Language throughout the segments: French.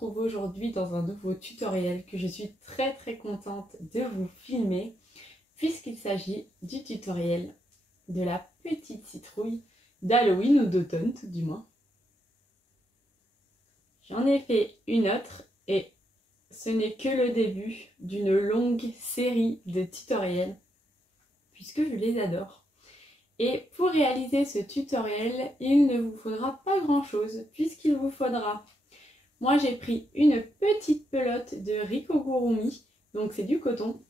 retrouve aujourd'hui dans un nouveau tutoriel que je suis très contente de vous filmer puisqu'il s'agit du tutoriel de la petite citrouille d'Halloween ou d'automne tout du moins. J'en ai fait une autre et ce n'est que le début d'une longue série de tutoriels puisque je les adore. Et pour réaliser ce tutoriel, il ne vous faudra pas grand chose puisqu'il vous faudra... Moi j'ai pris une petite pelote de Rikogurumi, donc c'est du coton.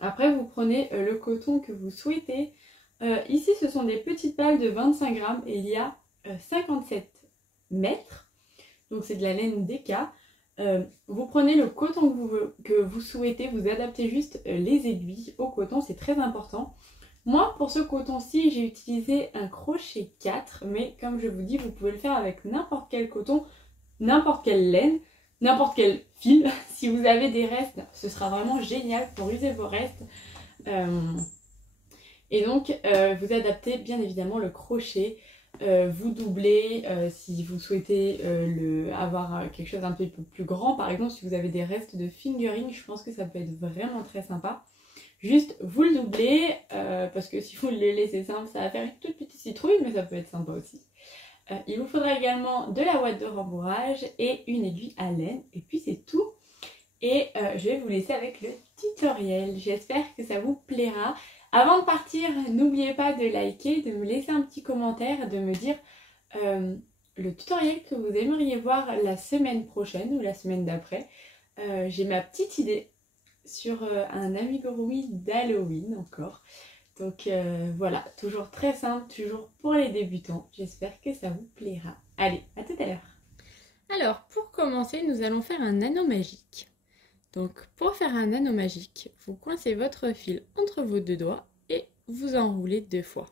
Après vous prenez le coton que vous souhaitez. Ici ce sont des petites balles de 25 grammes et il y a 57 mètres. Donc c'est de la laine Deka. Vous prenez le coton que vous souhaitez, vous adaptez juste les aiguilles au coton, c'est très important. Moi pour ce coton-ci j'ai utilisé un crochet 4, mais comme je vous dis vous pouvez le faire avec n'importe quel coton, n'importe quelle laine, n'importe quel fil. Si vous avez des restes, ce sera vraiment génial pour user vos restes. Et donc vous adaptez bien évidemment le crochet. Vous doublez si vous souhaitez avoir quelque chose un peu plus grand. Par exemple si vous avez des restes de fingering, je pense que ça peut être vraiment très sympa. Juste vous le doublez parce que si vous le laissez simple ça va faire une toute petite citrouille, mais ça peut être sympa aussi. Il vous faudra également de la ouate de rembourrage et une aiguille à laine et puis c'est tout. Et je vais vous laisser avec le tutoriel. J'espère que ça vous plaira. Avant de partir, n'oubliez pas de liker, de me laisser un petit commentaire, de me dire le tutoriel que vous aimeriez voir la semaine prochaine ou la semaine d'après. J'ai ma petite idée sur un amigurumi d'Halloween encore. Donc voilà, toujours très simple, toujours pour les débutants. J'espère que ça vous plaira. Allez, à tout à l'heure. Alors, pour commencer, nous allons faire un anneau magique. Donc, pour faire un anneau magique, vous coincez votre fil entre vos deux doigts et vous enroulez 2 fois.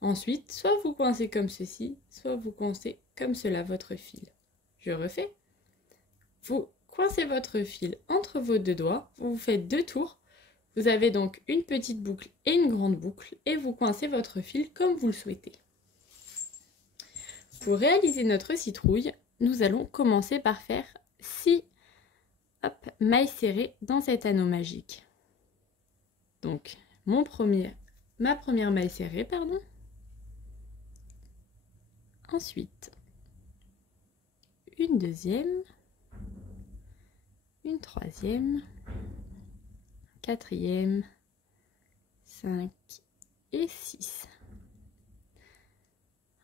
Ensuite, soit vous coincez comme ceci, soit vous coincez comme cela votre fil. Je refais. Vous coincez votre fil entre vos deux doigts, vous faites 2 tours. Vous avez donc une petite boucle et une grande boucle et vous coincez votre fil comme vous le souhaitez. Pour réaliser notre citrouille, nous allons commencer par faire 6 mailles serrées dans cet anneau magique. Donc ma première maille serrée, pardon. Ensuite, une deuxième, une troisième, quatrième, 5 et 6.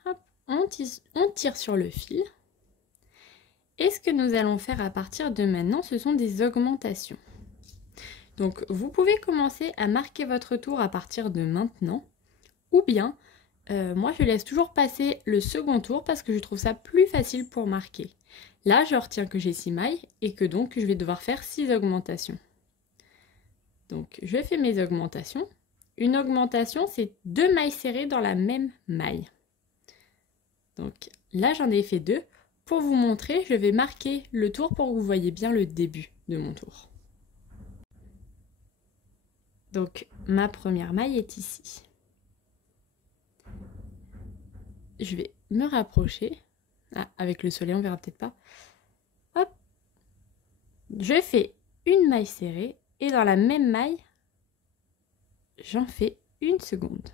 Hop, on tire sur le fil. Et ce que nous allons faire à partir de maintenant, ce sont des augmentations. Donc vous pouvez commencer à marquer votre tour à partir de maintenant. Ou bien, moi je laisse toujours passer le second tour parce que je trouve ça plus facile pour marquer. Là, je retiens que j'ai 6 mailles et que donc je vais devoir faire 6 augmentations. Donc, je fais mes augmentations. Une augmentation, c'est 2 mailles serrées dans la même maille. Donc, là, j'en ai fait 2. Pour vous montrer, je vais marquer le tour pour que vous voyez bien le début de mon tour. Donc, ma première maille est ici. Je vais me rapprocher. Ah, avec le soleil, on verra peut-être pas. Hop. Je fais une maille serrée. Et dans la même maille, j'en fais une seconde.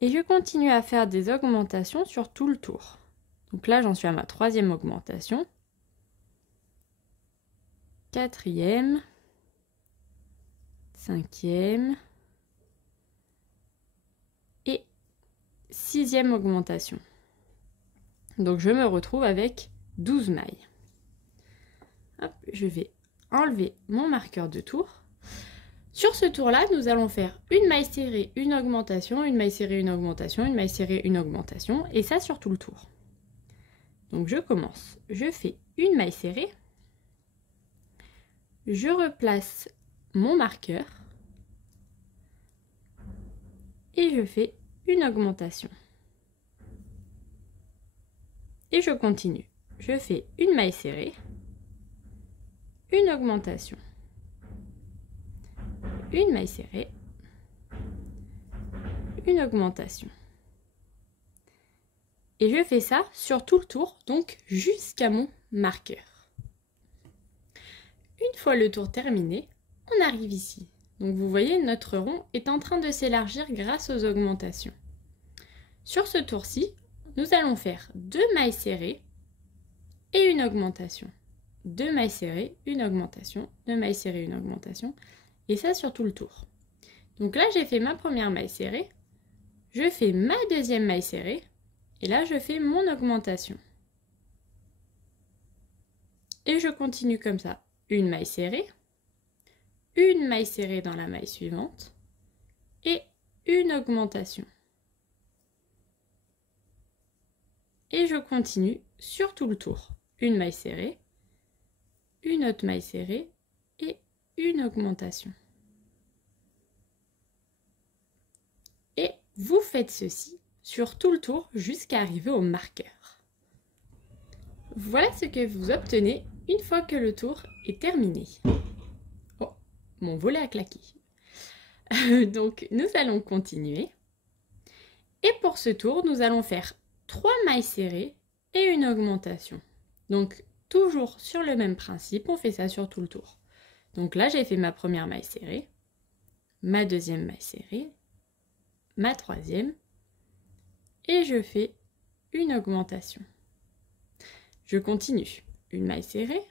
Et je continue à faire des augmentations sur tout le tour. Donc là, j'en suis à ma 3e augmentation. 4e. 5e. Et 6e augmentation. Donc je me retrouve avec 12 mailles. Hop, je vais enlever mon marqueur de tour. Sur ce tour-là, nous allons faire une maille serrée, une augmentation, une maille serrée, une augmentation, une maille serrée, une augmentation, et ça sur tout le tour. Donc je commence, je fais une maille serrée, je replace mon marqueur, et je fais une augmentation. Et je continue, je fais une maille serrée, une augmentation, une maille serrée, une augmentation. Et je fais ça sur tout le tour, donc jusqu'à mon marqueur. Une fois le tour terminé, on arrive ici. Donc vous voyez, notre rond est en train de s'élargir grâce aux augmentations. Sur ce tour-ci, nous allons faire 2 mailles serrées et une augmentation. 2 mailles serrées, une augmentation, 2 mailles serrées, une augmentation, et ça sur tout le tour. Donc là, j'ai fait ma première maille serrée, je fais ma deuxième maille serrée, et là, je fais mon augmentation. Et je continue comme ça. Une maille serrée dans la maille suivante, et une augmentation. Et je continue sur tout le tour. Une maille serrée, une autre maille serrée, et une augmentation. Et vous faites ceci sur tout le tour jusqu'à arriver au marqueur. Voilà ce que vous obtenez une fois que le tour est terminé. Oh, mon volet a claqué. Donc nous allons continuer. Et pour ce tour, nous allons faire 3 mailles serrées et une augmentation. Donc toujours sur le même principe, on fait ça sur tout le tour. Donc là, j'ai fait ma première maille serrée, ma deuxième maille serrée, ma troisième, et je fais une augmentation. Je continue. Une maille serrée,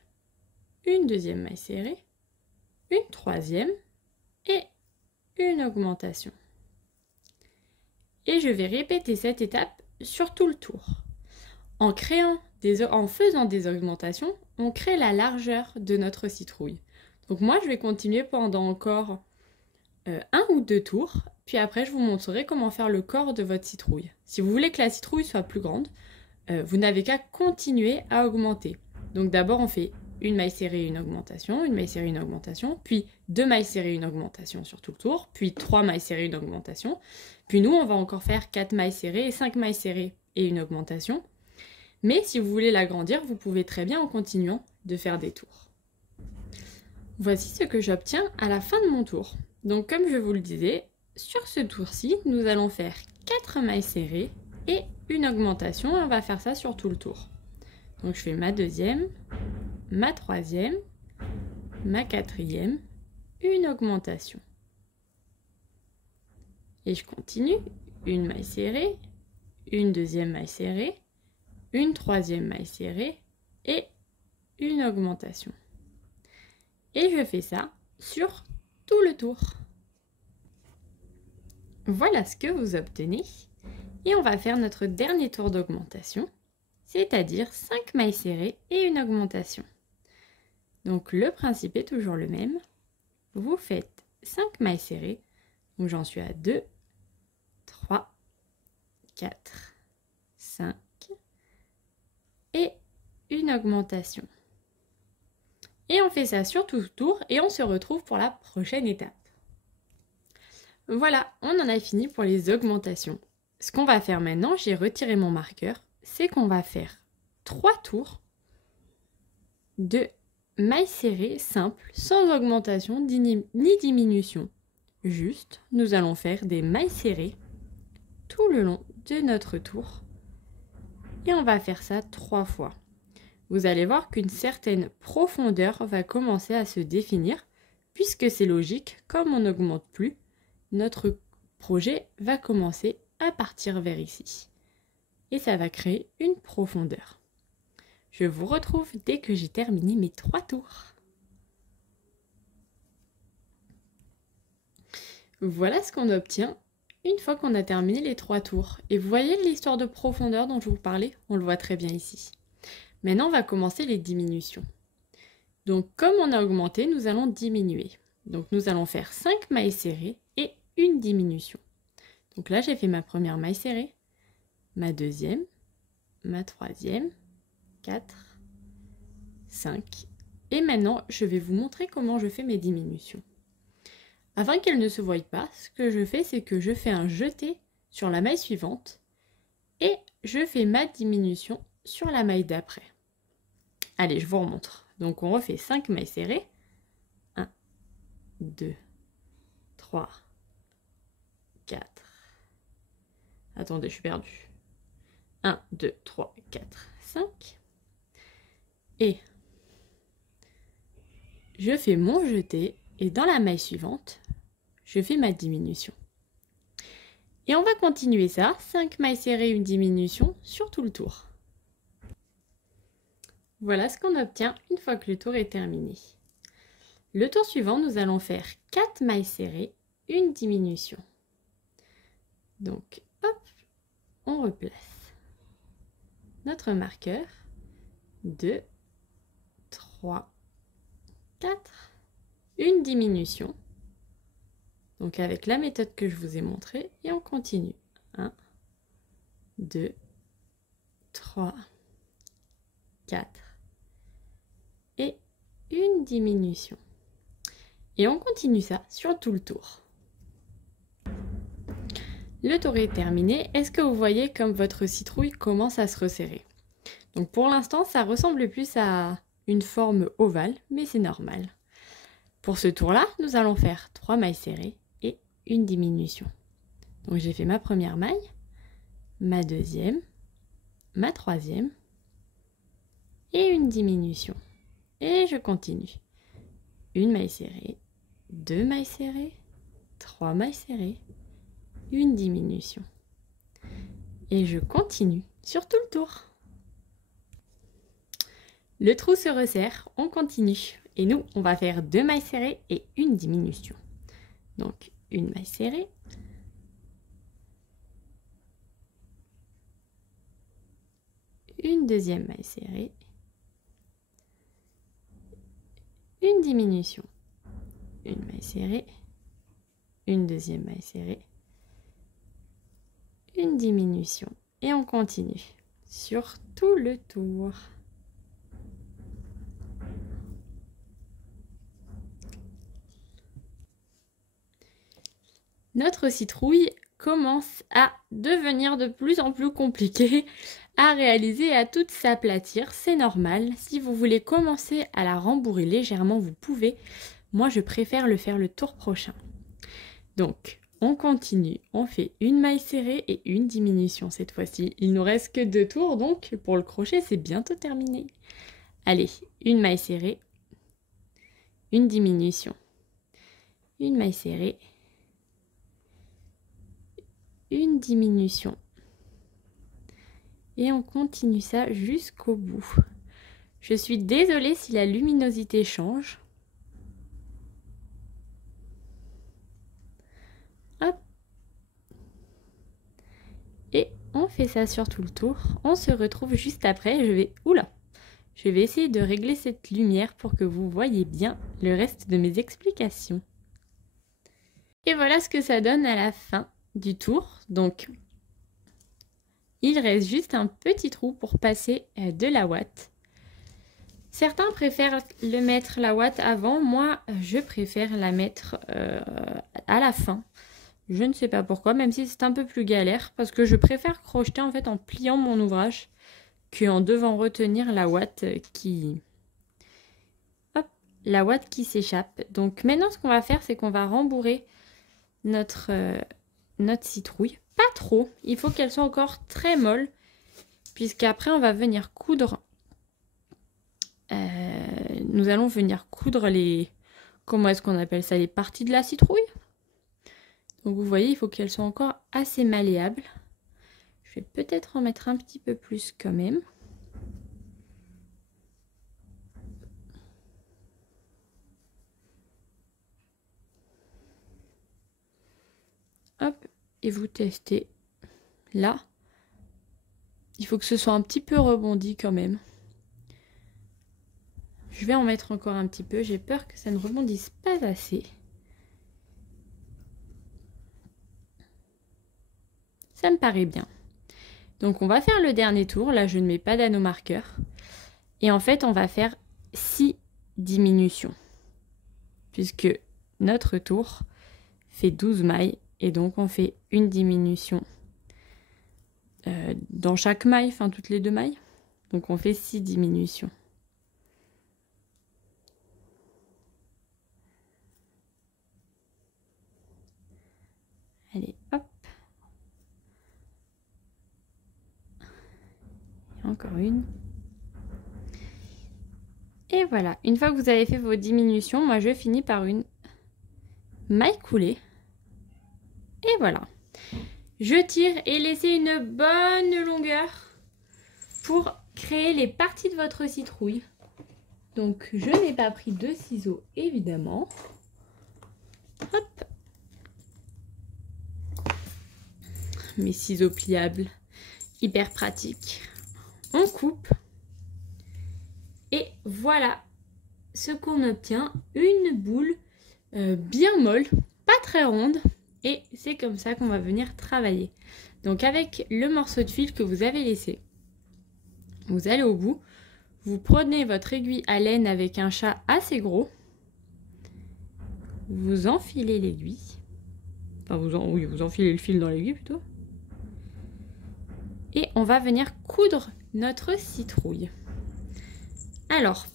une deuxième maille serrée, une troisième et une augmentation. Et je vais répéter cette étape sur tout le tour. En faisant des augmentations, on crée la largeur de notre citrouille. Donc moi, je vais continuer pendant encore 1 ou 2 tours, puis après je vous montrerai comment faire le corps de votre citrouille. Si vous voulez que la citrouille soit plus grande, vous n'avez qu'à continuer à augmenter. Donc d'abord on fait une maille serrée, une augmentation, une maille serrée, une augmentation, puis 2 mailles serrées, une augmentation sur tout le tour, puis 3 mailles serrées, une augmentation. Puis nous, on va encore faire 4 mailles serrées et 5 mailles serrées et une augmentation. Mais si vous voulez l'agrandir, vous pouvez très bien en continuant de faire des tours. Voici ce que j'obtiens à la fin de mon tour. Donc comme je vous le disais, sur ce tour-ci, nous allons faire 4 mailles serrées et une augmentation, et on va faire ça sur tout le tour. Donc je fais ma deuxième, ma troisième, ma quatrième, une augmentation. Et je continue, une maille serrée, une deuxième maille serrée, une troisième maille serrée et une augmentation. Et je fais ça sur tout le tour. Voilà ce que vous obtenez. Et on va faire notre dernier tour d'augmentation, c'est-à-dire 5 mailles serrées et une augmentation. Donc le principe est toujours le même. Vous faites 5 mailles serrées, donc j'en suis à 2, 3, 4, 5 et une augmentation. Et on fait ça sur tout le tour et on se retrouve pour la prochaine étape. Voilà, on en a fini pour les augmentations. Ce qu'on va faire maintenant, j'ai retiré mon marqueur, c'est qu'on va faire 3 tours de mailles serrées simples, sans augmentation ni diminution. Juste, nous allons faire des mailles serrées tout le long de notre tour. Et on va faire ça 3 fois. Vous allez voir qu'une certaine profondeur va commencer à se définir, puisque c'est logique, comme on n'augmente plus, notre projet va commencer à partir vers ici. Et ça va créer une profondeur. Je vous retrouve dès que j'ai terminé mes 3 tours. Voilà ce qu'on obtient une fois qu'on a terminé les 3 tours. Et vous voyez l'histoire de profondeur dont je vous parlais? On le voit très bien ici. Maintenant, on va commencer les diminutions. Donc, comme on a augmenté, nous allons diminuer. Donc, nous allons faire 5 mailles serrées et une diminution. Donc là, j'ai fait ma première maille serrée, ma deuxième, ma troisième, 4, 5. Et maintenant, je vais vous montrer comment je fais mes diminutions. Afin qu'elles ne se voient pas, ce que je fais, c'est que je fais un jeté sur la maille suivante et je fais ma diminution sur la maille d'après. Allez, je vous remontre. Donc, on refait 5 mailles serrées. 1, 2, 3, 4. Attendez, je suis perdue. 1, 2, 3, 4, 5. Et je fais mon jeté et dans la maille suivante, je fais ma diminution. Et on va continuer ça, 5 mailles serrées, une diminution sur tout le tour. Voilà ce qu'on obtient une fois que le tour est terminé. Le tour suivant, nous allons faire 4 mailles serrées, une diminution. Donc, hop, on replace notre marqueur. 2, 3, 4, une diminution. Donc avec la méthode que je vous ai montrée, et on continue. 1, 2, 3, 4 et une diminution. Et on continue ça sur tout le tour. Le tour est terminé. Est-ce que vous voyez comme votre citrouille commence à se resserrer? Donc pour l'instant, ça ressemble plus à une forme ovale, mais c'est normal. Pour ce tour-là, nous allons faire 3 mailles serrées et une diminution. Donc j'ai fait ma première maille, ma deuxième, ma troisième et une diminution. Et je continue. Une maille serrée, 2 mailles serrées, 3 mailles serrées, une diminution. Et je continue sur tout le tour. Le trou se resserre, on continue. Et nous, on va faire 2 mailles serrées et une diminution. Donc, une maille serrée. Une deuxième maille serrée. Une diminution. Une maille serrée. Une deuxième maille serrée. Une diminution. Et on continue sur tout le tour. Notre citrouille commence à devenir de plus en plus compliquée à réaliser et à toute s'aplatir. C'est normal. Si vous voulez commencer à la rembourrer légèrement, vous pouvez. Moi, je préfère le faire le tour prochain. Donc, on continue. On fait une maille serrée et une diminution cette fois-ci. Il nous reste que 2 tours, donc pour le crochet, c'est bientôt terminé. Allez, une maille serrée, une diminution, une maille serrée, une diminution. Et on continue ça jusqu'au bout. Je suis désolée si la luminosité change. Hop. Et on fait ça sur tout le tour. On se retrouve juste après. Je vais essayer de régler cette lumière pour que vous voyez bien le reste de mes explications. Et voilà ce que ça donne à la fin du tour. Donc, il reste juste un petit trou pour passer de la ouate. Certains préfèrent le mettre la ouate avant. Moi, je préfère la mettre à la fin. Je ne sais pas pourquoi, même si c'est un peu plus galère, parce que je préfère crocheter en fait en pliant mon ouvrage qu'en devant retenir la ouate qui... Hop, la ouate qui s'échappe. Donc maintenant, ce qu'on va faire, c'est qu'on va rembourrer notre citrouille. Pas trop, il faut qu'elle soit encore très molle, puisqu'après on va venir coudre. Nous allons venir coudre les... Comment est-ce qu'on appelle ça? Les parties de la citrouille. Donc vous voyez, il faut qu'elle soit encore assez malléable. Je vais peut-être en mettre un petit peu plus quand même. Hop, et vous testez. Là, il faut que ce soit un petit peu rebondi quand même. Je vais en mettre encore un petit peu. J'ai peur que ça ne rebondisse pas assez. Ça me paraît bien. Donc on va faire le dernier tour. Là, je ne mets pas d'anneau marqueur. Et en fait, on va faire 6 diminutions. Puisque notre tour fait 12 mailles. Et donc, on fait une diminution dans chaque maille, enfin toutes les 2 mailles. Donc, on fait 6 diminutions. Allez, hop. Et encore une. Et voilà, une fois que vous avez fait vos diminutions, moi je finis par une maille coulée. Et voilà. Je tire et laissez une bonne longueur pour créer les parties de votre citrouille. Donc je n'ai pas pris de ciseaux évidemment. Hop. Mes ciseaux pliables, hyper pratiques. On coupe. Et voilà ce qu'on obtient, une boule bien molle, pas très ronde. Et c'est comme ça qu'on va venir travailler. Donc avec le morceau de fil que vous avez laissé, vous allez au bout. Vous prenez votre aiguille à laine avec un chat assez gros. Vous enfilez l'aiguille. Enfin, vous enfilez le fil dans l'aiguille plutôt. Et on va venir coudre notre citrouille. Alors,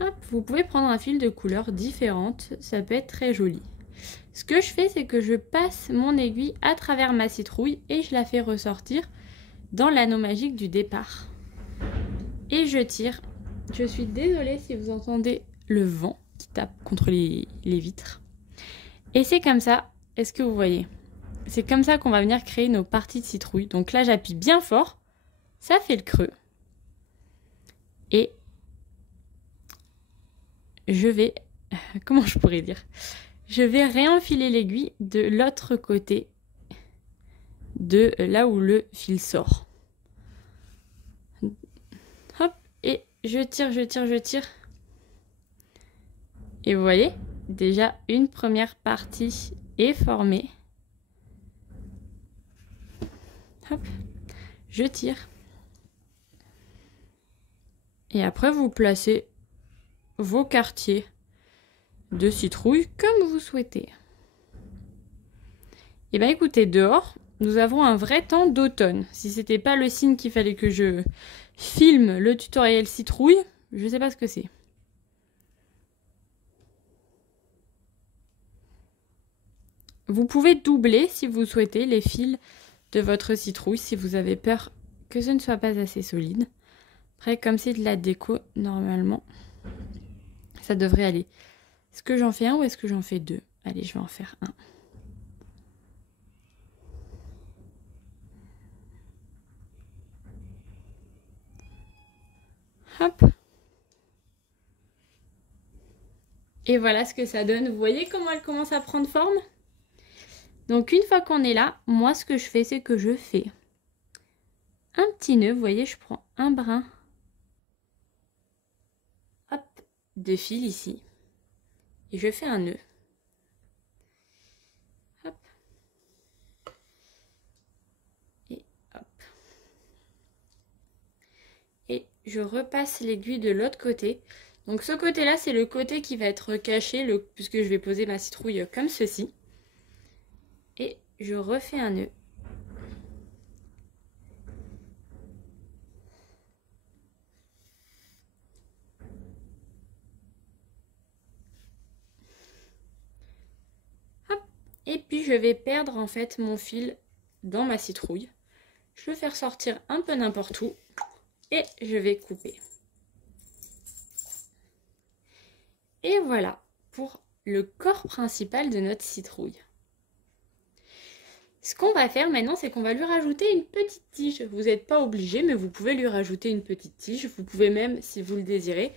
hop, vous pouvez prendre un fil de couleurs différentes. Ça peut être très joli. Ce que je fais, c'est que je passe mon aiguille à travers ma citrouille et je la fais ressortir dans l'anneau magique du départ. Et je tire. Je suis désolée si vous entendez le vent qui tape contre les vitres. Et c'est comme ça, est-ce que vous voyez? C'est comme ça qu'on va venir créer nos parties de citrouille. Donc là, j'appuie bien fort. Ça fait le creux. Et je vais... Comment je pourrais dire? Je vais réenfiler l'aiguille de l'autre côté de là où le fil sort. Hop, et je tire, je tire, je tire. Et vous voyez, déjà une première partie est formée. Hop, je tire. Et après, vous placez vos quartiers de citrouille comme vous souhaitez. Et bien écoutez, dehors, nous avons un vrai temps d'automne. Si c'était pas le signe qu'il fallait que je filme le tutoriel citrouille, je sais pas ce que c'est. Vous pouvez doubler si vous souhaitez les fils de votre citrouille si vous avez peur que ce ne soit pas assez solide. Après, comme c'est de la déco, normalement, ça devrait aller. Est-ce que j'en fais un ou est-ce que j'en fais deux? Allez, je vais en faire un. Hop. Et voilà ce que ça donne. Vous voyez comment elle commence à prendre forme? Donc une fois qu'on est là, moi ce que je fais, c'est que je fais un petit nœud. Vous voyez, je prends un brin hop, de fil ici. Et je fais un nœud. Hop. Et hop. Et je repasse l'aiguille de l'autre côté. Donc ce côté-là, c'est le côté qui va être caché, puisque je vais poser ma citrouille comme ceci. Et je refais un nœud. Hop. Et puis je vais perdre en fait mon fil dans ma citrouille. Je vais faire sortir un peu n'importe où. Et je vais couper. Et voilà pour le corps principal de notre citrouille. Ce qu'on va faire maintenant, c'est qu'on va lui rajouter une petite tige. Vous n'êtes pas obligé, mais vous pouvez lui rajouter une petite tige. Vous pouvez même, si vous le désirez,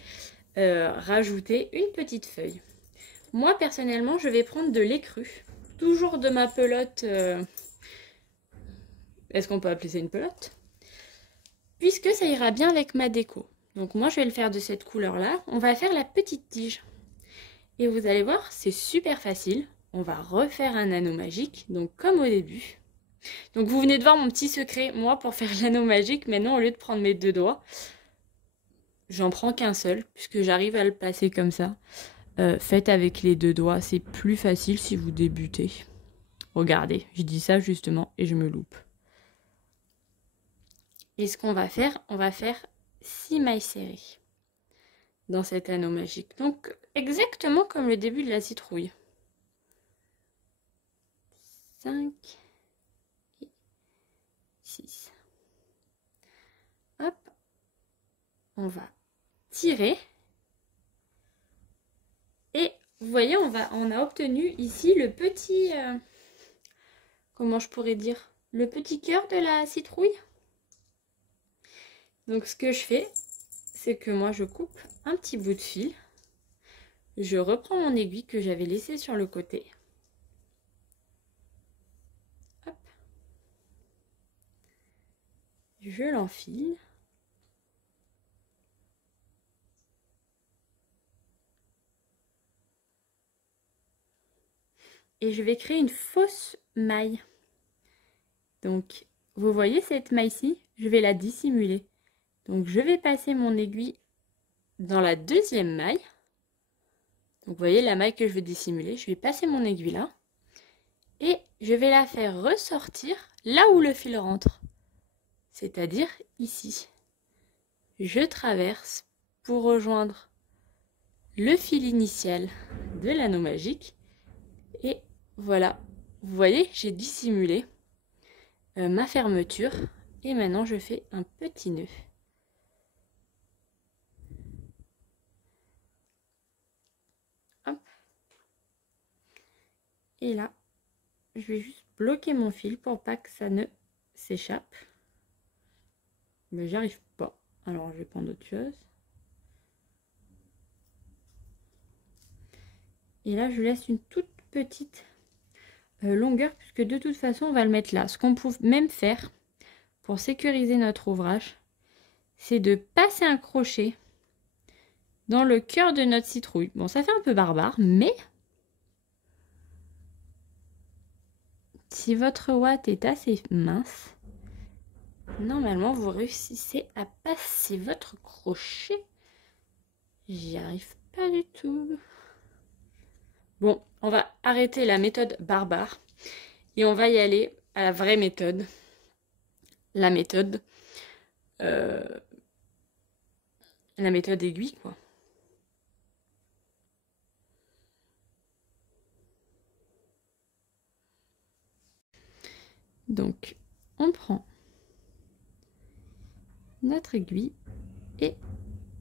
rajouter une petite feuille. Moi, personnellement, je vais prendre de l'écru. Toujours de ma pelote. Est-ce qu'on peut appeler ça une pelote? Puisque ça ira bien avec ma déco. Donc moi, je vais le faire de cette couleur-là. On va faire la petite tige. Et vous allez voir, c'est super facile. On va refaire un anneau magique, donc comme au début. Donc vous venez de voir mon petit secret, moi, pour faire l'anneau magique. Maintenant, au lieu de prendre mes deux doigts, j'en prends qu'un seul, puisque j'arrive à le passer comme ça. Faites avec les deux doigts, c'est plus facile si vous débutez. Regardez, je dis ça justement et je me loupe. Et ce qu'on va faire 6 mailles serrées dans cet anneau magique. Donc exactement comme le début de la citrouille. 5 et 6. Hop. on va tirer. Et vous voyez, on a obtenu ici le petit... comment je pourrais dire? Le petit cœur de la citrouille. Donc ce que je fais, c'est que moi je coupe un petit bout de fil. Je reprends mon aiguille que j'avais laissée sur le côté. Hop. Je l'enfile. Et je vais créer une fausse maille. Donc, vous voyez cette maille-ci? Je vais la dissimuler. Donc, je vais passer mon aiguille dans la deuxième maille. Donc, vous voyez la maille que je veux dissimuler. Je vais passer mon aiguille là. Et je vais la faire ressortir là où le fil rentre. C'est-à-dire ici. Je traverse pour rejoindre le fil initial de l'anneau magique. Et voilà, vous voyez, j'ai dissimulé ma fermeture. Et maintenant, je fais un petit nœud. Hop. Et là, je vais juste bloquer mon fil pour pas que ça ne s'échappe. Mais j'y arrive pas. Alors, je vais prendre autre chose. Et là, je laisse une toute petite longueur, puisque de toute façon, on va le mettre là. Ce qu'on peut même faire pour sécuriser notre ouvrage, c'est de passer un crochet dans le cœur de notre citrouille. Bon, ça fait un peu barbare, mais si votre ouate est assez mince, normalement, vous réussissez à passer votre crochet. J'y arrive pas du tout. Bon, on va arrêter la méthode barbare et on va y aller à la vraie méthode. La méthode aiguille, quoi. Donc, on prend notre aiguille et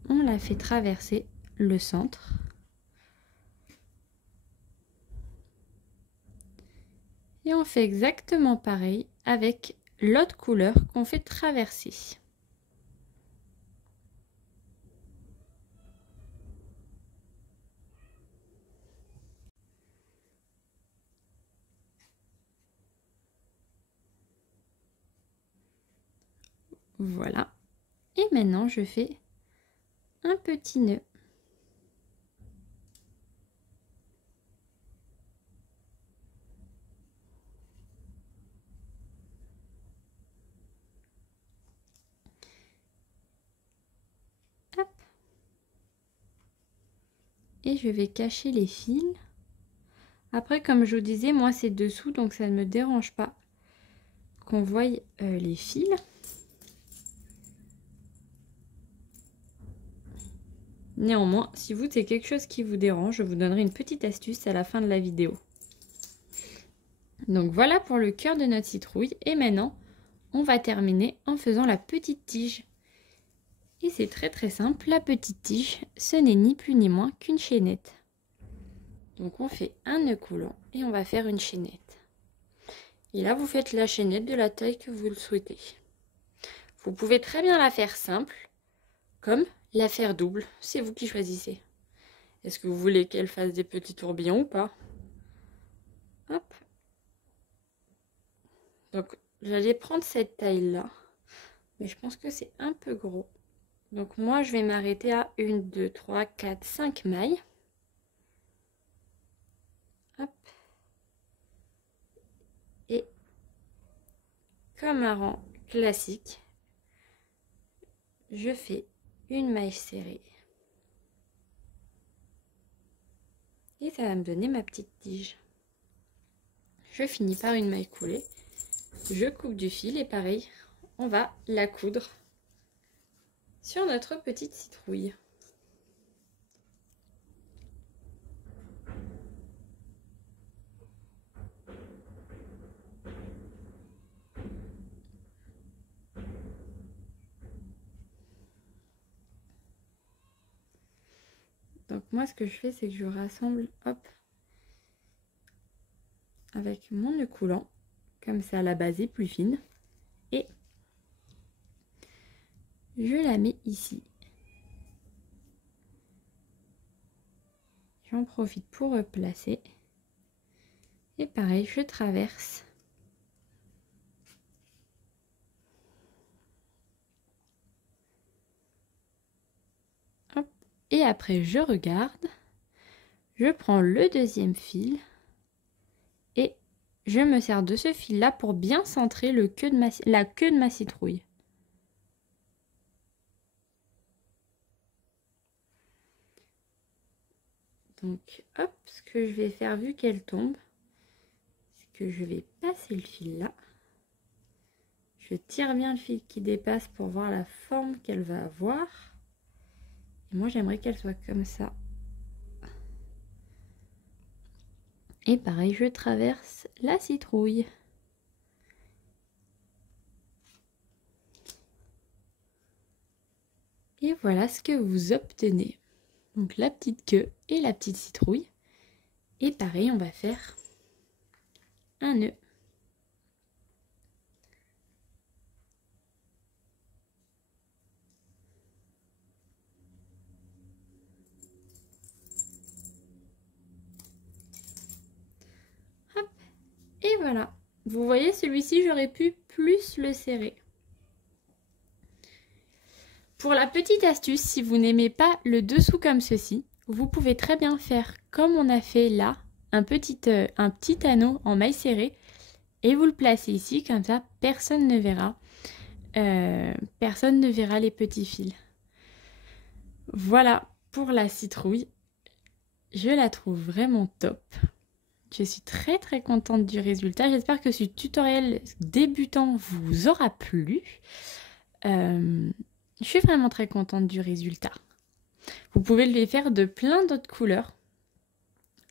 on la fait traverser le centre. Et on fait exactement pareil avec l'autre couleur qu'on fait traverser. Voilà. Et maintenant, je fais un petit nœud. Hop. Et je vais cacher les fils. Après, comme je vous disais, moi c'est dessous, donc ça ne me dérange pas qu'on voie les fils. Néanmoins, si vous c'est quelque chose qui vous dérange, je vous donnerai une petite astuce à la fin de la vidéo. Donc voilà pour le cœur de notre citrouille. Et maintenant, on va terminer en faisant la petite tige. Et c'est très très simple. La petite tige, ce n'est ni plus ni moins qu'une chaînette. Donc on fait un nœud coulant et on va faire une chaînette. Et là, vous faites la chaînette de la taille que vous le souhaitez. Vous pouvez très bien la faire simple, comme la faire double. C'est vous qui choisissez. Est-ce que vous voulez qu'elle fasse des petits tourbillons ou pas? Hop. Donc, j'allais prendre cette taille-là. Mais je pense que c'est un peu gros. Donc, moi, je vais m'arrêter à 1, 2, 3, 4, 5 mailles. Hop. Et comme un rang classique, je fais une maille serrée. Et ça va me donner ma petite tige. Je finis par une maille coulée. Je coupe du fil et pareil, on va la coudre sur notre petite citrouille. Donc moi ce que je fais c'est que je rassemble, hop, avec mon nœud coulant, comme ça la base est plus fine, et je la mets ici. J'en profite pour replacer, et pareil je traverse. Hop. Et après je regarde, je prends le deuxième fil, et je me sers de ce fil là pour bien centrer la queue de ma citrouille. Donc hop, ce que je vais faire vu qu'elle tombe, c'est que je vais passer le fil là. Je tire bien le fil qui dépasse pour voir la forme qu'elle va avoir. Et moi j'aimerais qu'elle soit comme ça. Et pareil, je traverse la citrouille. Et voilà ce que vous obtenez. Donc la petite queue et la petite citrouille. Et pareil, on va faire un nœud. Hop. Et voilà. Vous voyez, celui-ci, j'aurais pu plus le serrer. Pour la petite astuce, si vous n'aimez pas le dessous comme ceci, vous pouvez très bien faire comme on a fait là, un petit anneau en maille serrée, et vous le placez ici, comme ça personne ne verra. Personne ne verra les petits fils. Voilà pour la citrouille. Je la trouve vraiment top. Je suis très très contente du résultat. J'espère que ce tutoriel débutant vous aura plu. Je suis vraiment très contente du résultat. Vous pouvez les faire de plein d'autres couleurs.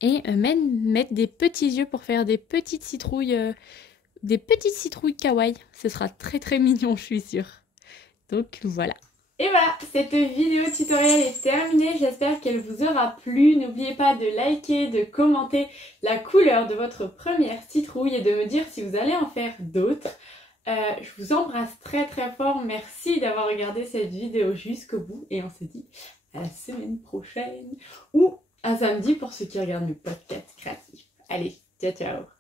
Et même mettre des petits yeux pour faire des petites citrouilles kawaii. Ce sera très très mignon, je suis sûre. Donc voilà. Et voilà, cette vidéo tutoriel est terminée. J'espère qu'elle vous aura plu. N'oubliez pas de liker, de commenter la couleur de votre première citrouille et de me dire si vous allez en faire d'autres. Je vous embrasse très très fort. Merci d'avoir regardé cette vidéo jusqu'au bout. Et on se dit à la semaine prochaine ou à samedi pour ceux qui regardent mes podcasts créatifs. Allez, ciao ciao!